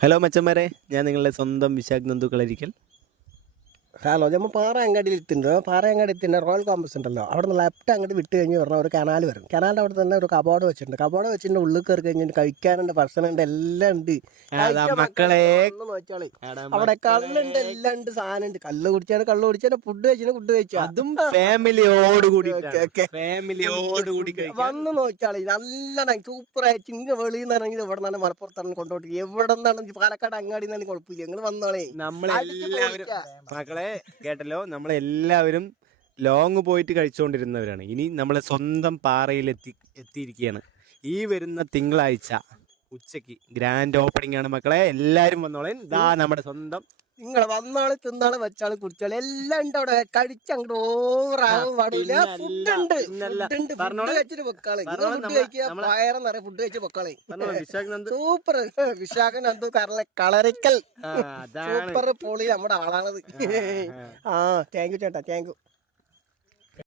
Hello മച്ചന്മാരെ, ഞാൻ നിങ്ങളുടെ സ്വന്തം വിശാഖ് നന്ദു കളരിക്കൽ. ഹലോ, നമ്മൾ പാറയങ്ങാടിയിൽ എത്തുന്നുണ്ട്. പാറയങ്ങാടി എത്തുന്ന റോയൽ കോമ്പസ് ഉണ്ടല്ലോ, അവിടെ നിന്ന് ലെഫ്റ്റ് അങ്ങോട്ട് വിട്ട് കഴിഞ്ഞ് പറഞ്ഞാൽ ഒരു കനാൽ വരും. കനാലിൻ്റെ അവിടെ തന്നെ ഒരു കബോർഡ് വെച്ചിട്ടുണ്ട്. കബോർഡ് വെച്ചിട്ട് ഉള്ളിൽ കയറി കഴിഞ്ഞിട്ട് കഴിക്കാനുണ്ട്, ഭക്ഷണമുണ്ട്, എല്ലാം ഉണ്ട്. മക്കളെ നോക്കിയാളി, അവിടെ കള്ളുണ്ട്, എല്ലാം ഉണ്ട്, സാധനം ഉണ്ട്. കള്ള് കുടിച്ചാൽ ഫുഡ് കഴിച്ചാൽ അതും ഫാമിലിയോട് കൂടി വന്ന് നോക്കിയാളി, നല്ല സൂപ്പറായിട്ട് ഇങ്ങ് വെളിയിൽ നിന്ന് ഇറങ്ങി ഇവിടെ നിന്നാണ് മലപ്പുറത്താണ് കൊണ്ടോട്ട്, എവിടെ നിന്നാണ് പാലക്കാട് അങ്ങാടി നിന്നാണ് കുഴപ്പമില്ല. നിങ്ങൾ വന്നോളേ. നമ്മളെല്ലാവരും മക്കളെ കേട്ടല്ലോ, നമ്മളെല്ലാവരും ലോങ് പോയിട്ട് കഴിച്ചുകൊണ്ടിരുന്നവരാണ്. ഇനി നമ്മളെ സ്വന്തം പാറയിൽ എത്തിയിരിക്കുകയാണ്. ഈ വരുന്ന തിങ്കളാഴ്ച ഉച്ചയ്ക്ക് ഗ്രാൻഡ് ഓപ്പണിംഗ് ആണ് മക്കളെ. എല്ലാരും വന്നോളെ. ഇതാ നമ്മുടെ സ്വന്തം. നിങ്ങൾ വന്നാള്, തിന്നാള്, വെച്ചാള്, കുടിച്ചാള്, എല്ലാം ഉണ്ട് അവിടെ. കഴിച്ച് അങ്ങോട്ട് ഓവറാകാൻ പാടില്ല. ഫുഡ് ഉണ്ട്, ഫുഡ് കഴിച്ചിട്ട് വെക്കാളെ. ഫുഡ് കഴിക്കുക, വയറ് നിറയെ ഫുഡ് കഴിച്ച് വെക്കാളെ. സൂപ്പർ വിശാഖൻ നന്ദു കളരിക്കൽ. സൂപ്പർ പൊളി നമ്മുടെ ആളാണത്. താങ്ക് യു ചേട്ടാ, താങ്ക് യു.